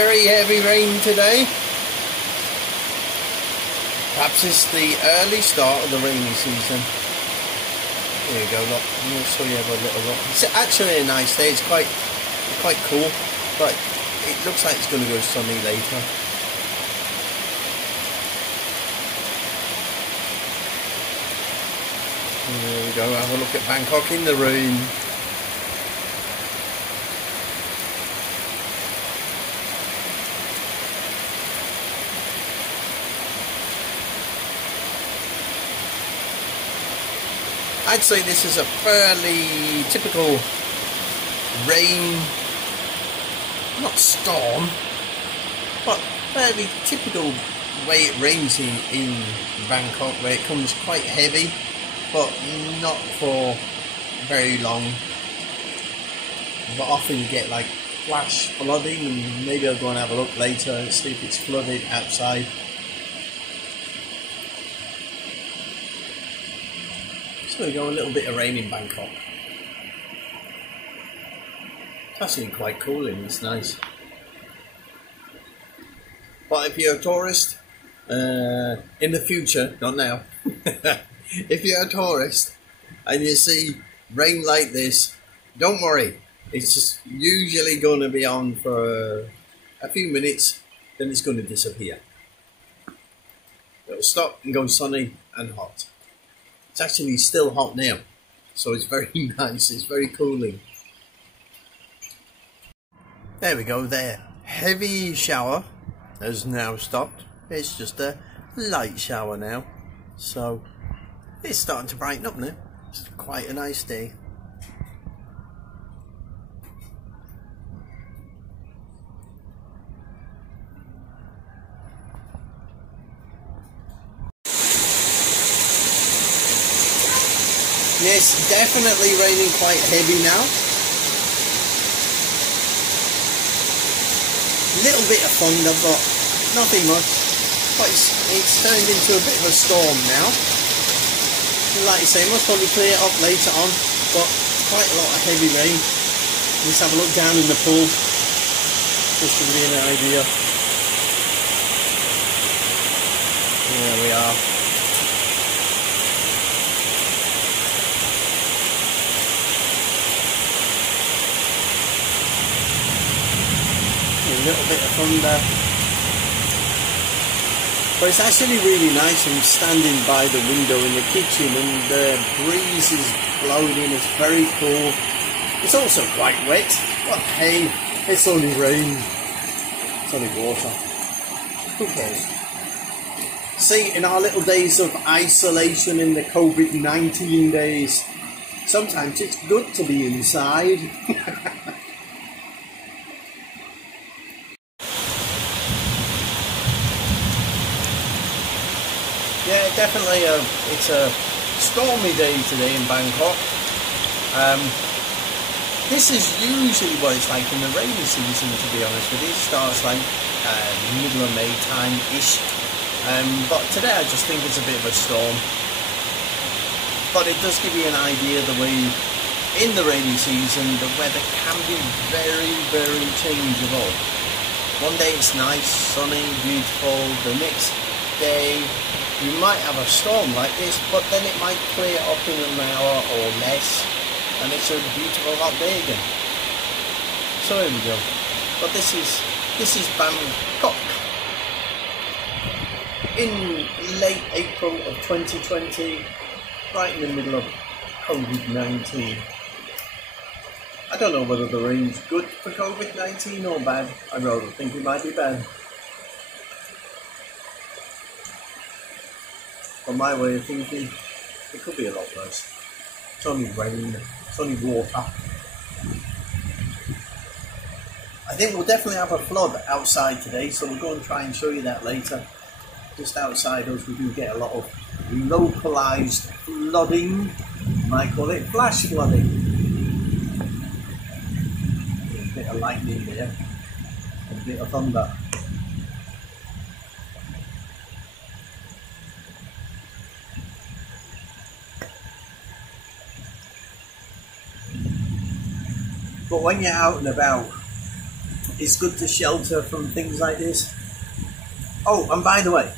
very heavy rain today. Perhaps it's the early start of the rainy season. There you go, look. I'm going to show you a little look. It's actually a nice day. It's quite cool, but it looks like it's going to go sunny later. There we go. Have a look at Bangkok in the rain. I'd say this is a fairly typical rain, not storm, but fairly typical way it rains in Bangkok, where it comes quite heavy, but not for very long. But often you get like flash flooding, and maybe I'll go and have a look later and see if it's flooded outside. So we go, a little bit of rain in Bangkok. It's actually quite cool and it's nice. But if you're a tourist, in the future, not now, if you're a tourist and you see rain like this, don't worry. It's just usually going to be on for a few minutes, then it's going to disappear. It'll stop and go sunny and hot. It's actually still hot now, so it's very nice, it's very cooling. There we go there. Heavy shower has now stopped. It's just a light shower now. So it's starting to brighten up now. It's quite a nice day. Yes, definitely raining quite heavy now. Little bit of thunder, but nothing much. But it's turned into a bit of a storm now. Like I say, must probably clear up later on, but quite a lot of heavy rain. Let's have a look down in the pool, just to give you an idea. There we are. A little bit of thunder, but it's actually really nice. I'm standing by the window in the kitchen and the breeze is blowing in. It's very cool. It's also quite wet, but hey, it's only rain, it's only water, who cares? See, in our little days of isolation in the COVID-19 days, sometimes it's good to be inside. Yeah, definitely it's a stormy day today in Bangkok. This is usually what it's like in the rainy season, to be honest with you. It starts like middle of May time-ish. But today I just think it's a bit of a storm. But it does give you an idea of the way in the rainy season the weather can be very, very changeable. One day it's nice, sunny, beautiful. The next day you might have a storm like this, but then it might clear up in an hour or less, and it's a beautiful hot day again. So here we go. But this is Bangkok in late April of 2020, right in the middle of COVID-19. I don't know whether the rain's good for COVID-19 or bad. I rather think it might be bad. From my way of thinking, it could be a lot worse. It's only rain, it's only water. I think we'll definitely have a flood outside today, so we'll go and try and show you that later. Just outside us we do get a lot of localised flooding, you might call it flash flooding. A bit of lightning there, and a bit of thunder. But when you're out and about, it's good to shelter from things like this. Oh, and by the way,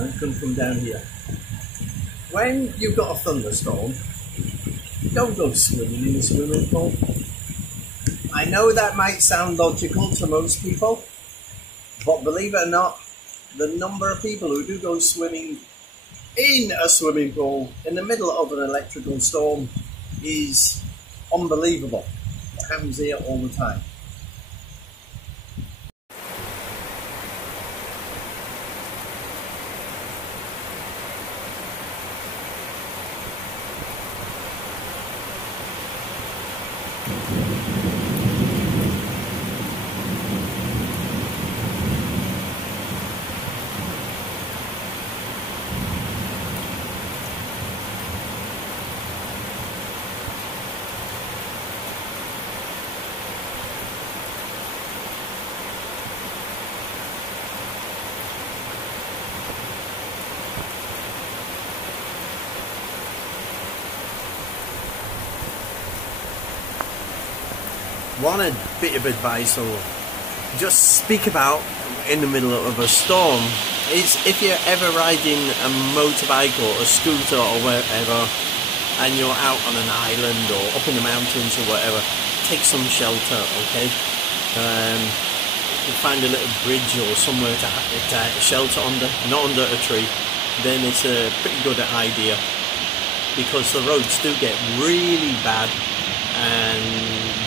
I'm going to come down here. When you've got a thunderstorm, don't go swimming in a swimming pool. I know that might sound logical to most people, but believe it or not, the number of people who do go swimming in a swimming pool in the middle of an electrical storm is unbelievable. It happens here all the time. One bit of advice I'll just speak about in the middle of a storm is if you're ever riding a motorbike or a scooter or wherever and you're out on an island or up in the mountains or whatever, take some shelter, okay? You find a little bridge or somewhere to shelter under, not under a tree, then it's a pretty good idea, because the roads do get really bad and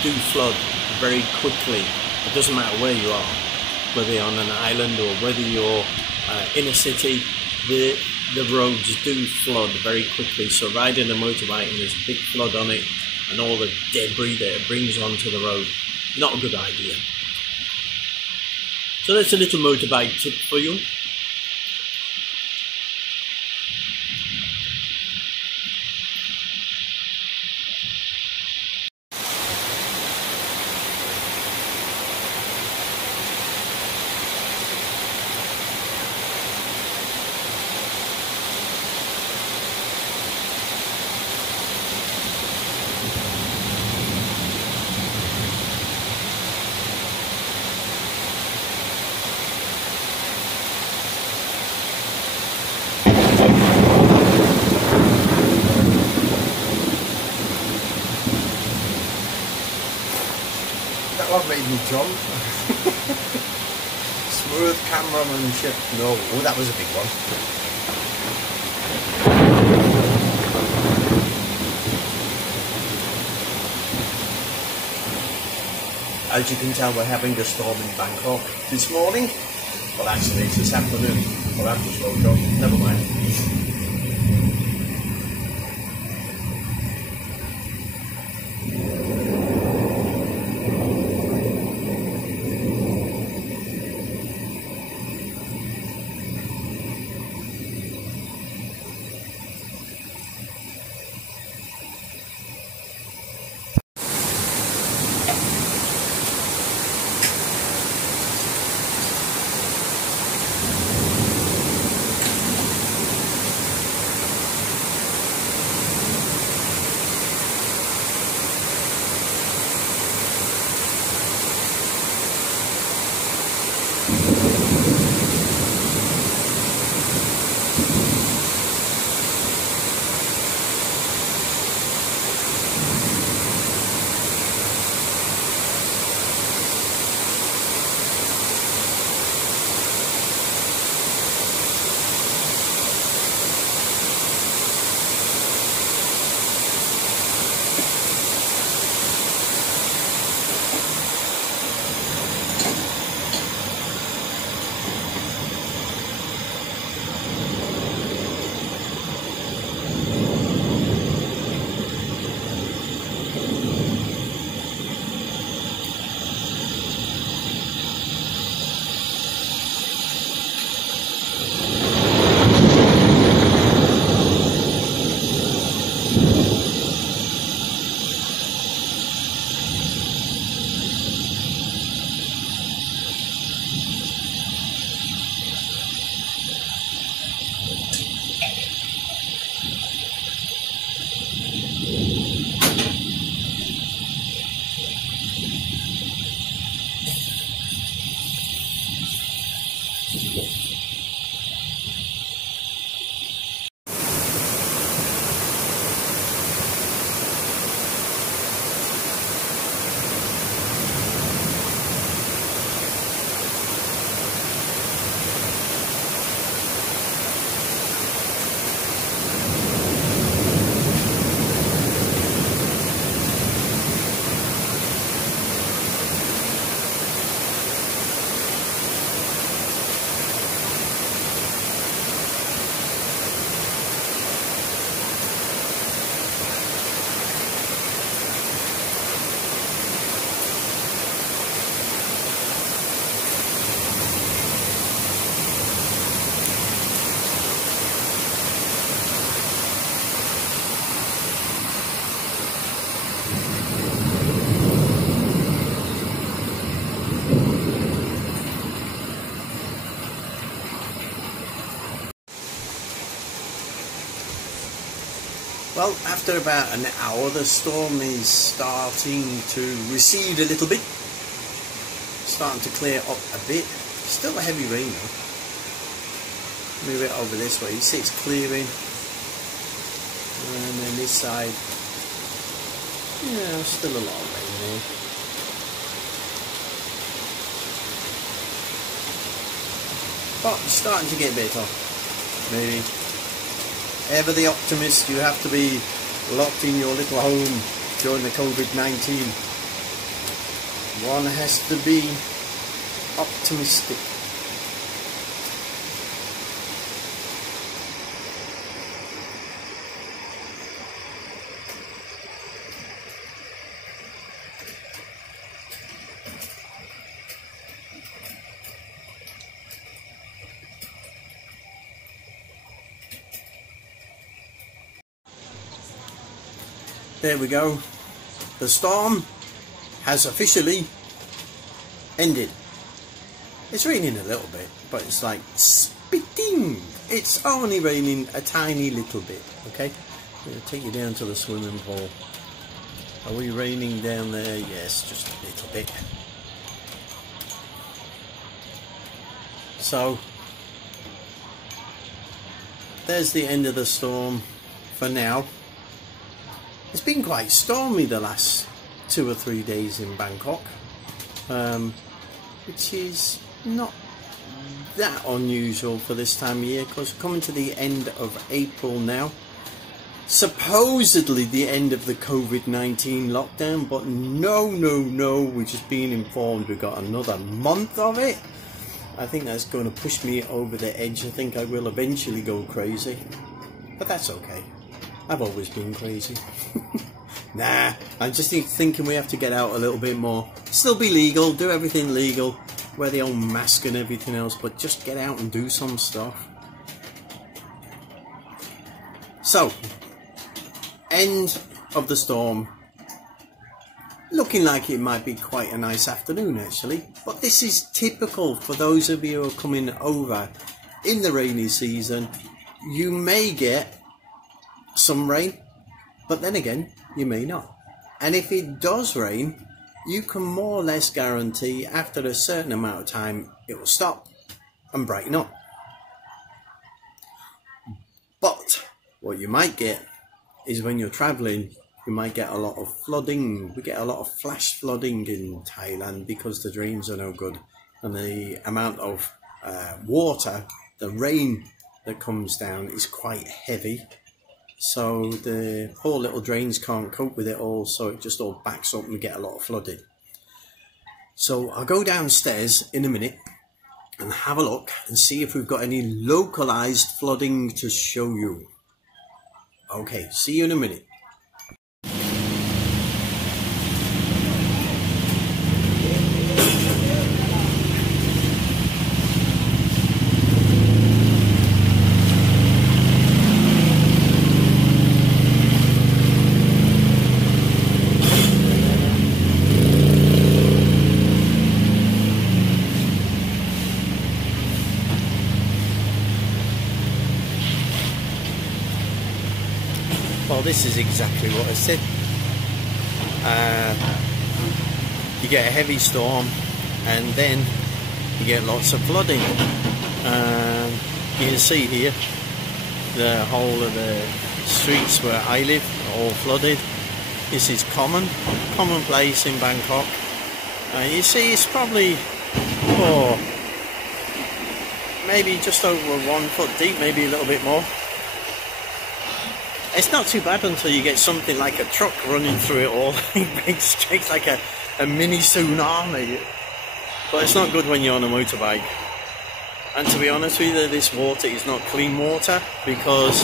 do flood very quickly. It doesn't matter where you are, whether you're on an island or whether you're in a city, the roads do flood very quickly. So riding a motorbike and there's a big flood on it and all the debris that it brings onto the road, not a good idea. So that's a little motorbike tip for you. That one made me jump. Smooth cameramanship. No, oh, that was a big one. As you can tell, we're having a storm in Bangkok this morning. Well, actually, it's this afternoon. Well, I've just woke up. Never mind. Well, after about an hour, the storm is starting to recede a little bit. Starting to clear up a bit. Still a heavy rain though. Move it over this way. You see it's clearing. And then this side. Yeah, still a lot of rain there. But it's starting to get better. Maybe. Ever the optimist, you have to be locked in your little home during the COVID-19. One has to be optimistic. There we go. The storm has officially ended. It's raining a little bit, but it's like spitting. It's only raining a tiny little bit, okay? I'm going to take you down to the swimming pool. Are we raining down there? Yes, just a little bit. So, there's the end of the storm for now. It's been quite stormy the last 2 or 3 days in Bangkok, which is not that unusual for this time of year because we're coming to the end of April now. Supposedly the end of the COVID-19 lockdown, but no, we're just being informed we've got another month of it. I think that's going to push me over the edge. I think I will eventually go crazy, but that's okay. I've always been crazy. Nah, I'm just thinking we have to get out a little bit more. Still be legal, do everything legal, wear the old mask and everything else, but just get out and do some stuff. So, end of the storm. Looking like it might be quite a nice afternoon actually, but this is typical for those of you who are coming over in the rainy season. You may get some rain, but then again you may not, and if it does rain you can more or less guarantee after a certain amount of time it will stop and brighten up. But what you might get is when you're traveling, you might get a lot of flooding. We get a lot of flash flooding in Thailand because the drains are no good, and the amount of water, the rain that comes down is quite heavy. So the poor little drains can't cope with it all, so it just all backs up and we get a lot of flooding. So I'll go downstairs in a minute and have a look and see if we've got any localized flooding to show you. Okay, see you in a minute. Well, this is exactly what I said. You get a heavy storm and then you get lots of flooding. You can see here the whole of the streets where I live are all flooded. This is commonplace in Bangkok. You see it's probably maybe just over 1 foot deep, maybe a little bit more. It's not too bad until you get something like a truck running through it all. It strikes like a mini tsunami. But it's not good when you're on a motorbike. And to be honest with you, this water is not clean water, because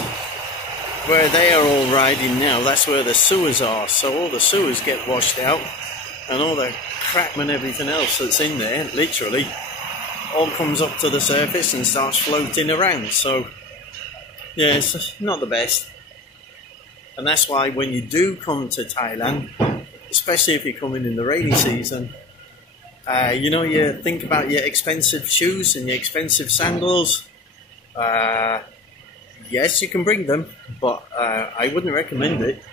where they are all riding now, that's where the sewers are. So all the sewers get washed out, and all the crap and everything else that's in there, literally, all comes up to the surface and starts floating around. So yeah, it's not the best. And that's why when you do come to Thailand, especially if you're coming in the rainy season, you know, you think about your expensive shoes and your expensive sandals. Yes, you can bring them, but I wouldn't recommend it.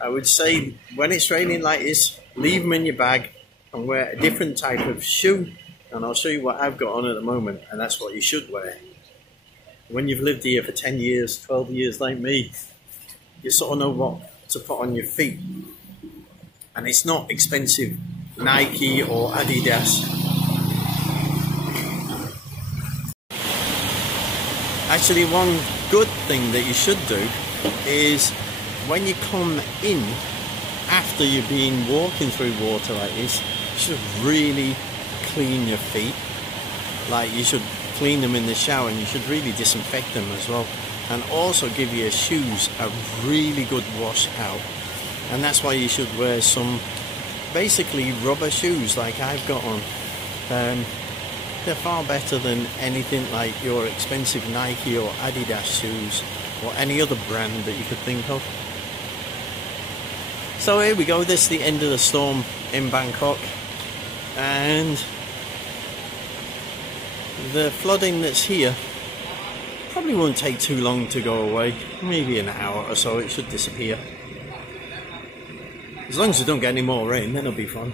I would say when it's raining like this, leave them in your bag and wear a different type of shoe. And I'll show you what I've got on at the moment, and that's what you should wear. When you've lived here for 10 years, 12 years like me, you sort of know what to put on your feet. And it's not expensive Nike or Adidas. Actually, one good thing that you should do is when you come in after you've been walking through water like this, you should really clean your feet. Like, you should clean them in the shower, and you should really disinfect them as well, and also give your shoes a really good wash out. And that's why you should wear some basically rubber shoes like I've got on. They're far better than anything like your expensive Nike or Adidas shoes or any other brand that you could think of. So here we go, this is the end of the storm in Bangkok, and the flooding that's here probably won't take too long to go away. Maybe an hour or so it should disappear. As long as we don't get any more rain, then it'll be fun.